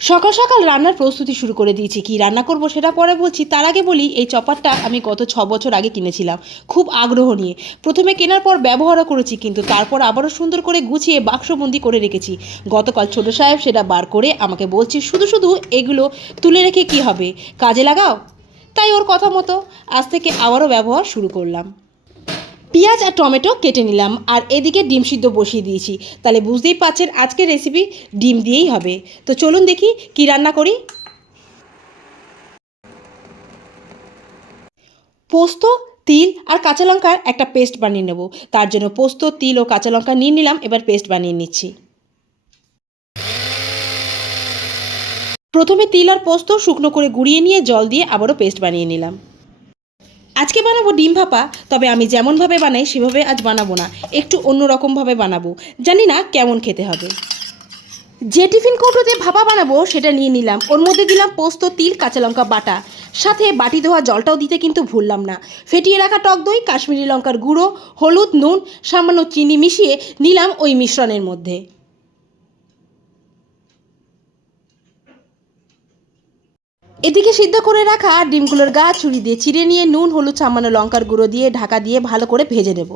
সকাল সকাল রান্নার প্রস্তুতি শুরু করে দিয়েছি। কি রান্না করব সেটা পরে বলছি, তার আগে বলি এই চপারটা আমি গত 6 বছর আগে কিনেছিলাম খুব আগ্রহ নিয়ে। প্রথমে কেনার পর ব্যবহারও করেছি, কিন্তু তারপর আবারও সুন্দর করে গুছিয়ে বাক্সবন্দি করে রেখেছি। গতকাল ছোট সাহেব সেটা বার করে আমাকে বলছে, শুধু শুধু এগুলো তুলে রেখে কি হবে, কাজে লাগাও। তাই ওর কথা মতো আজ থেকে আবারও ব্যবহার শুরু করলাম। পেঁয়াজ আর টমেটো কেটে নিলাম, আর এদিকে ডিম সিদ্ধ বসিয়ে দিয়েছি। তাহলে বুঝতেই পারছেন আজকের রেসিপি ডিম দিয়েই হবে। তো চলুন দেখি কি রান্না করি। পোস্ত, তিল আর কাঁচা লঙ্কার একটা পেস্ট বানিয়ে নেব। তার জন্য পোস্ত, তিল ও কাঁচা লঙ্কা নিয়ে নিলাম। এবার পেস্ট বানিয়ে নিচ্ছি। প্রথমে তিল আর পোস্ত শুকনো করে গুঁড়িয়ে নিয়ে জল দিয়ে আবারও পেস্ট বানিয়ে নিলাম। আজকে বানাবো ডিম ভাপা, তবে আমি যেমনভাবে বানাই সেভাবে আজ বানাবো না, একটু অন্যরকমভাবে বানাবো। জানি না কেমন খেতে হবে। যে টিফিন কৌটোতে ভাপা বানাবো সেটা নিয়ে নিলাম। ওর মধ্যে দিলাম পোস্ত, তিল, কাঁচা লঙ্কা বাটা, সাথে বাটি ধোয়া জলটাও দিতে কিন্তু ভুললাম না। ফেটিয়ে রাখা টক দই, কাশ্মীরি লঙ্কার গুঁড়ো, হলুদ, নুন, সামান্য চিনি মিশিয়ে নিলাম ওই মিশ্রণের মধ্যে। এদিকে সিদ্ধ করে রাখা ডিমগুলোর গা ছুরি দিয়ে চিড়ে নিয়ে নুন, হলুদ, সামান্য লঙ্কার গুঁড়ো দিয়ে ঢাকা দিয়ে ভালো করে ভেজে নেব।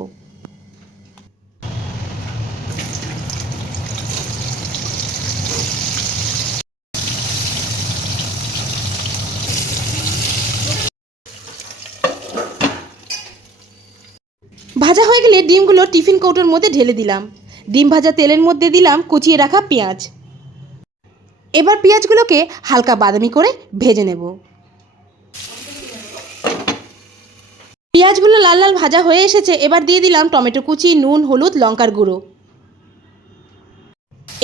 ভাজা হয়ে গেলে ডিমগুলো টিফিন কৌটোর মধ্যে ঢেলে দিলাম। ডিম ভাজা তেলের মধ্যে দিলাম কুচিয়ে রাখা পেঁয়াজ। এবার পেঁয়াজগুলোকে হালকা বাদামি করে ভেজে নেব। পেঁয়াজগুলো লাল লাল ভাজা হয়ে এসেছে। এবার দিয়ে দিলাম টমেটো কুচি, নুন, হলুদ, লঙ্কার গুঁড়ো।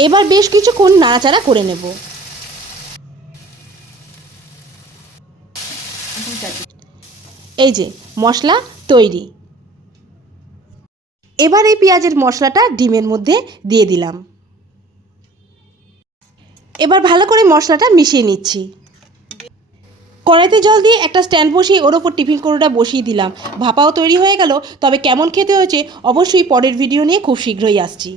এবার বেশ কিছুক্ষণ নাড়াচাড়া করে নেব। এই যে মশলা তৈরি। এবার এই পেঁয়াজের মশলাটা ডিমের মধ্যে দিয়ে দিলাম। এবার ভালো করে মশলাটা মিশিয়ে নিচ্ছি। কড়াইতে জল দিয়ে একটা স্ট্যান্ড বসিয়ে ওর ওপর টিফিন কৌটোটা বসিয়ে দিলাম। ভাপাও তৈরি হয়ে গেল। তবে কেমন খেতে হয়েছে অবশ্যই পরের ভিডিও নিয়ে খুব শীঘ্রই আসছি।